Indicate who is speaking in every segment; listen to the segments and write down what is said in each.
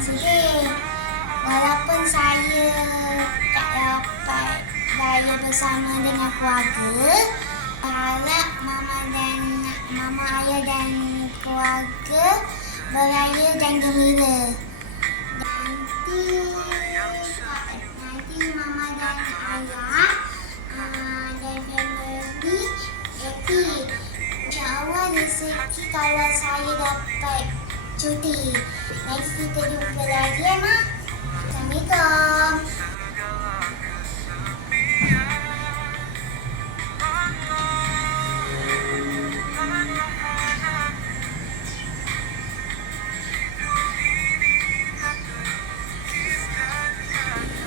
Speaker 1: sedih. Walaupun saya tak dapat raya bersama dengan keluarga, harap mama dan mama ayah dan keluarga beraya dan gembira. Nanti nanti mama dan ayah uh, dan family happy. InsyaAllah rezeki kalau saya dapat cuti. Next kita jumpa lagi ya, Mak. Assalamualaikum.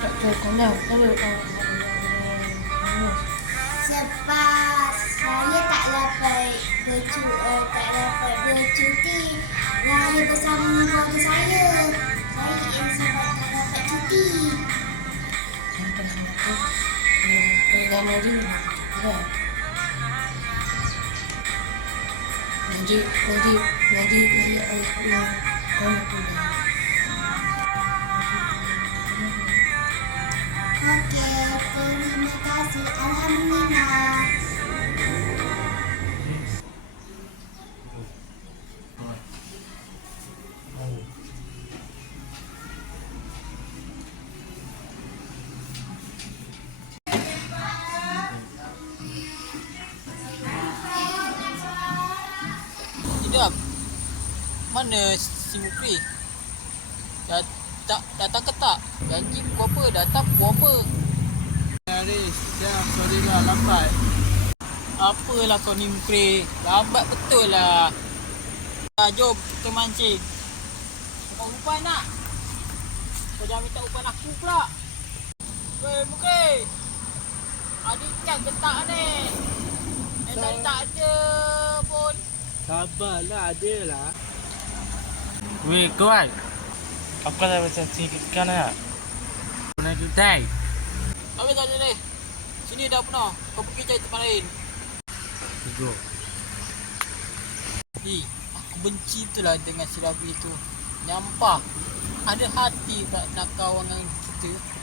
Speaker 2: Okay, calm down. Calm
Speaker 1: raya bersama dengan keluarga saya. Saya yang sebab tak dapat cuti.
Speaker 2: Jangan lagi. Ya. Nanti, nanti, nanti, nanti ayah pulang. Ayah pulang.
Speaker 3: Mana si Mukri? Dah tak datang ke tak? Janji pukul apa? Datang pukul apa? Haris, dah sorry lah lambat. Apalah kau ni Mukri? Lambat betul lah. Ah, jom kita mancing. Kau umpan nak? Kau jangan minta umpan aku pula. Weh Mukri. Ada ikan ke tak ni? Eh, tak ada pun.
Speaker 4: Sabarlah, ada lah.
Speaker 5: Apa dah macam sini ikan nak? Mana kedai?
Speaker 3: Habis tak ada ni. Sini dah penuh. Kau pergi cari tempat lain.
Speaker 5: Tiga.
Speaker 3: Hi, aku benci tu lah dengan si Rabi tu. Nyampah. Ada hati tak nak kawan dengan kita.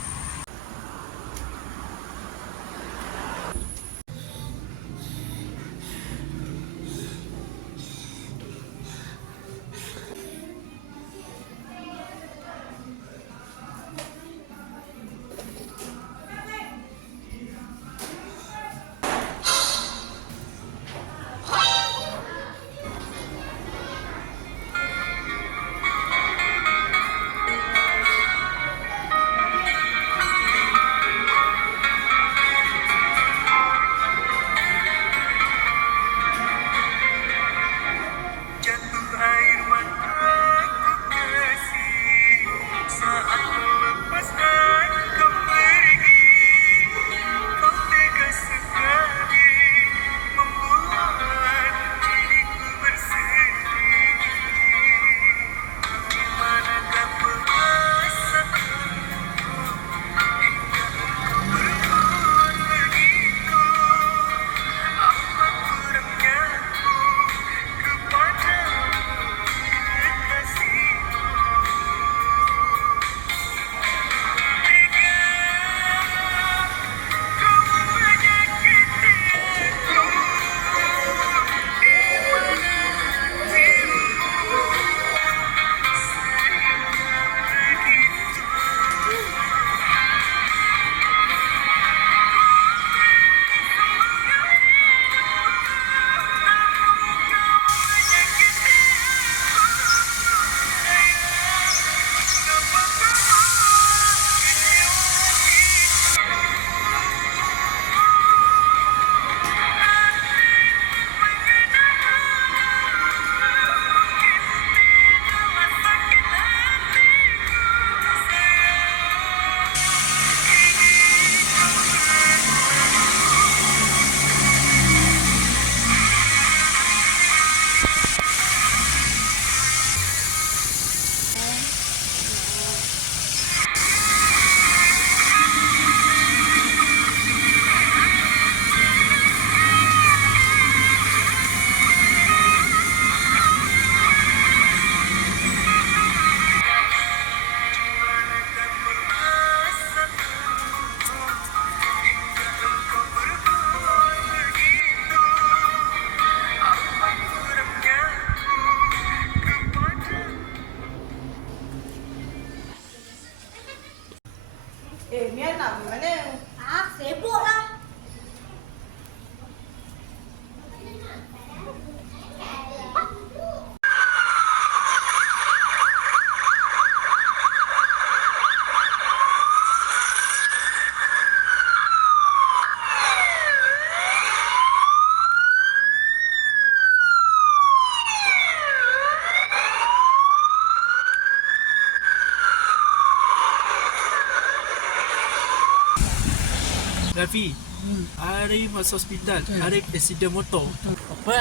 Speaker 6: RV hmm. Hari
Speaker 7: masuk hospital hmm.
Speaker 8: okay. Arif accident motor Betul.
Speaker 5: Apa?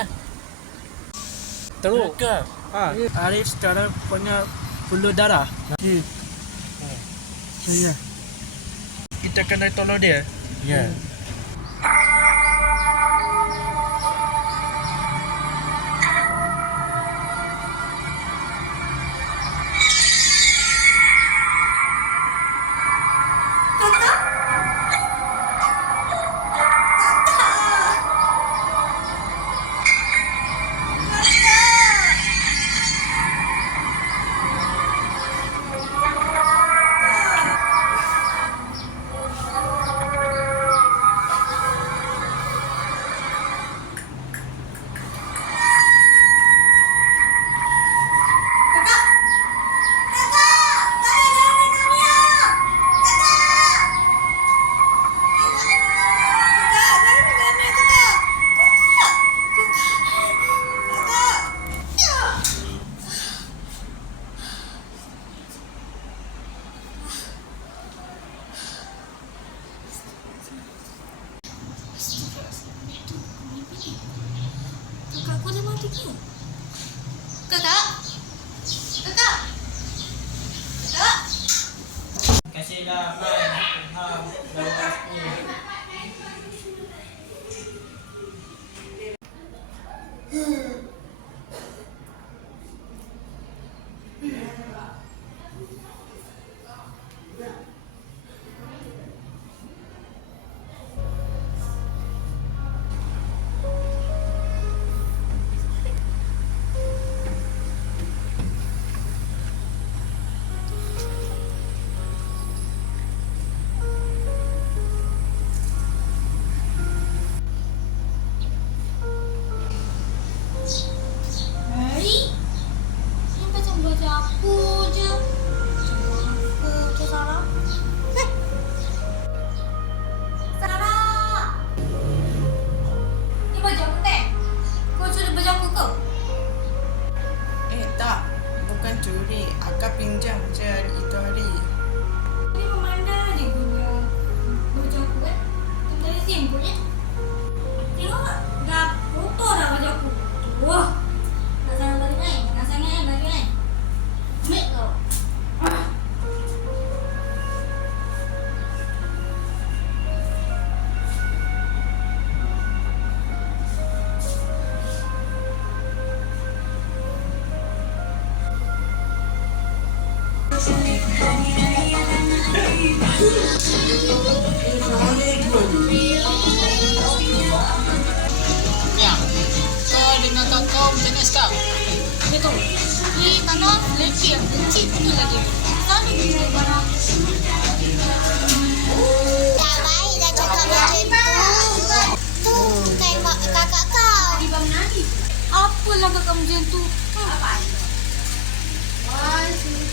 Speaker 5: Teruk ke?
Speaker 8: Ha. Arif sekarang punya Pulau darah
Speaker 5: hmm.
Speaker 8: oh. so, yeah. Kita kena tolong dia
Speaker 5: Ya
Speaker 7: yeah. hmm. Ya,
Speaker 3: so dengan tangkau macam ni sekarang?
Speaker 7: Betul. Ni tanah lagi tu lagi. Tapi.
Speaker 1: Tak baik dah cakap tu. Tu bukan kakak kau.
Speaker 7: Apa
Speaker 9: lagi
Speaker 6: kamu
Speaker 3: jentu? Apa? Wah.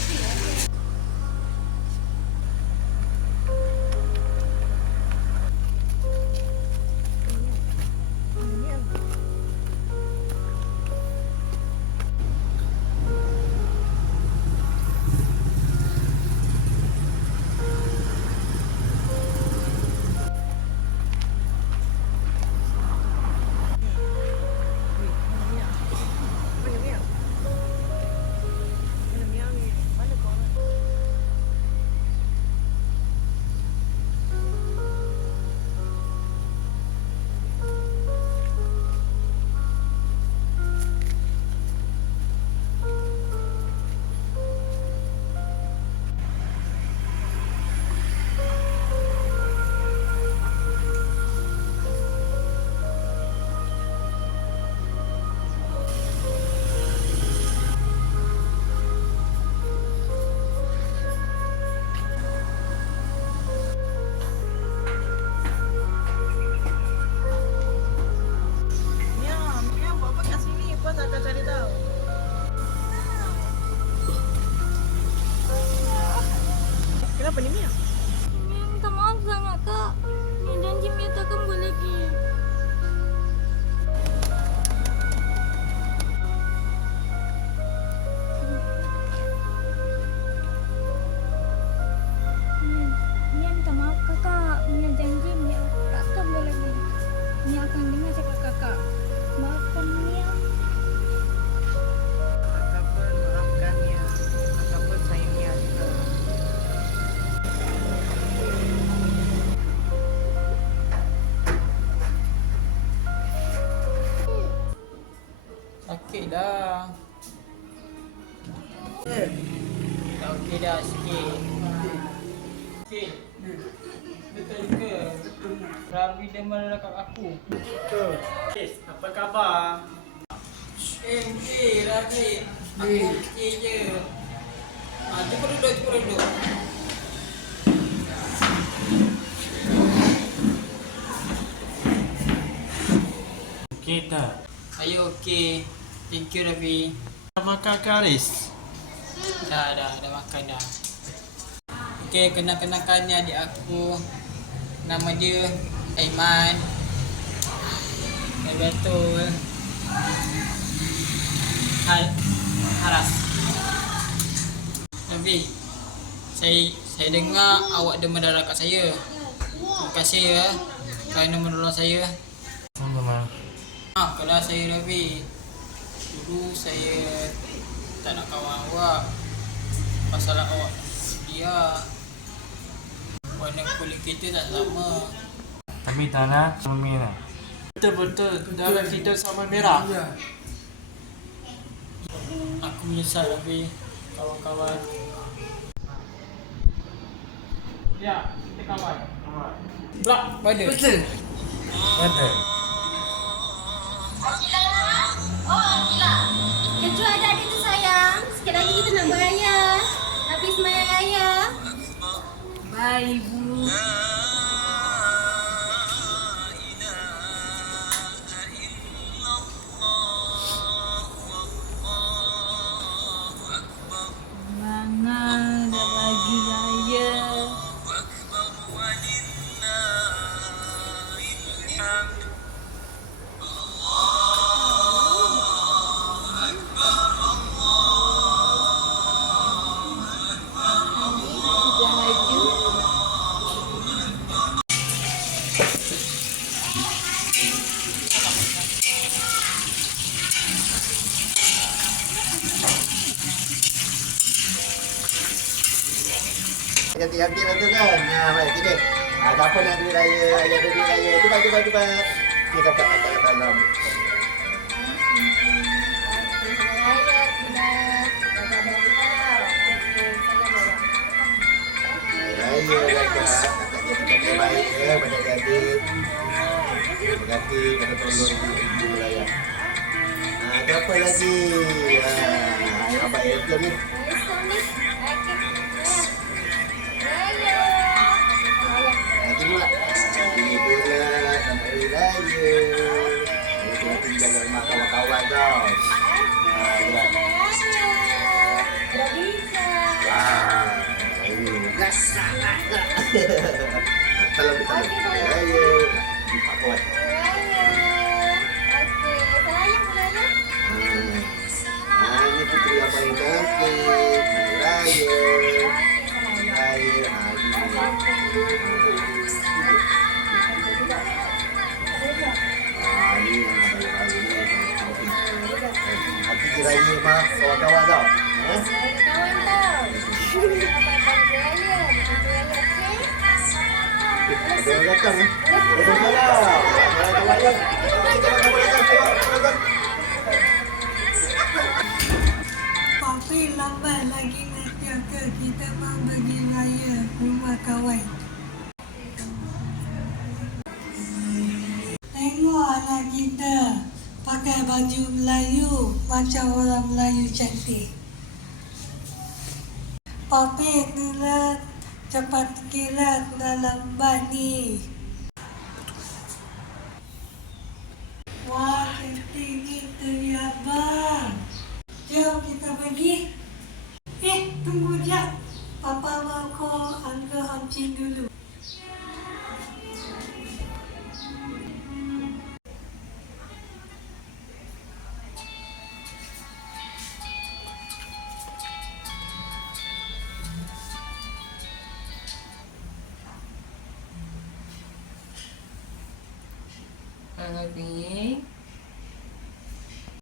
Speaker 3: Okey dah sikit. Okey. Betul ke? Rabi dia marah kat aku.
Speaker 8: Betul. Kes, apa khabar?
Speaker 3: Eh, okey Rabi. Aku okey je. Ah, cuba duduk, cuba duduk.
Speaker 5: Okey tak?
Speaker 3: Ayo okey. Thank you Rabi.
Speaker 8: Makan Karis.
Speaker 3: Dah, dah, dah makan dah. Okey, kenal-kenalkan ni adik aku. Nama dia Aiman. Dari betul. Hal Haras. Nabi, saya saya dengar awak demam darah kat saya. Terima kasih ya kerana menolong saya.
Speaker 5: Sama mah.
Speaker 3: Maaf kalau saya Rabi. Dulu saya tak nak kawan awak. Pasal awak dia warna kulit kita tak sama.
Speaker 5: Tapi tanah sama Mia.
Speaker 8: Betul-betul. Darah kita sama merah.
Speaker 3: Aku menyesal Rabi, kawan-kawan. Ya, kita kawan. Blak pada.
Speaker 8: Betul.
Speaker 5: Betul.
Speaker 10: I. puta. Ya pada. Terima kasih kerana tolong ibu ibu raya. Ha, ada apa lagi? Ha, abang Elton ni. Nanti pula. Nanti pula nak hari raya. Nanti kena tinggal rumah kawan-kawan. Ha, gerak. Wah, ini. Kalau kita nak hari raya. Ha, ini yang cantik. Raya. Hari. Ha. Ah, ini kiranya mah kawan-kawan tau. Eh? Orang datang eh. Ada
Speaker 11: Papi lambat lagi nanti ke kita mau pergi raya rumah kawan. Anak kita pakai baju Melayu macam orang Melayu cantik. Papi kena cepat kilat dalam bani.
Speaker 12: Lagi.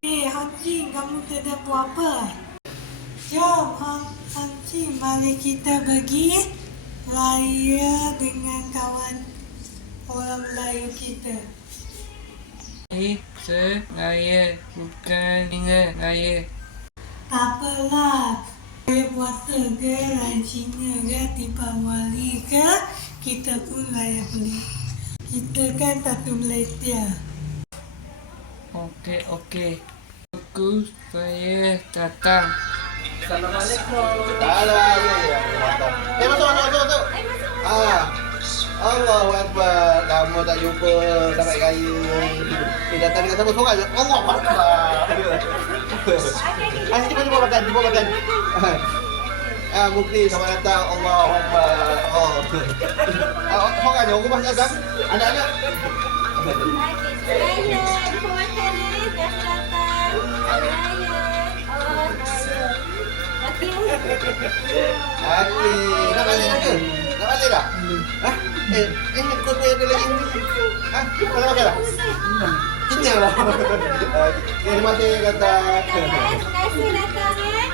Speaker 11: Eh, Hamcin, kamu tidak buat apa? Jom, Hamcin, mari kita pergi raya dengan kawan orang Melayu kita.
Speaker 12: Eh, saya bukan ingat raya.
Speaker 11: Tak apalah. Raya puasa ke, raya Cina ke, Deepawali ke, kita pun raya beli. Kita kan satu Malaysia.
Speaker 12: Okey, okey. Aku saya datang.
Speaker 10: Assalamualaikum. Ya ya. Eh masuk masuk masuk masuk. Ah. Allahu Akbar. Lama tak jumpa sampai raya. Eh datang dengan siapa seorang je? Allah Akbar. Ah jumpa jumpa makan, jumpa makan. Ah Mukri selamat datang. Allahu Akbar. Oh. Ah datang. Anak-anak.
Speaker 13: Jumpa makan ni. Dah datang. Raya. Okey.
Speaker 10: Okey, nak balik ke? Nak balik dah? Hah? Eh, eh, kau tu ada lagi ni. Hah? Kau nak makan dah? Kenyang lah. Terima kasih kata.
Speaker 13: Terima kasih datang ya.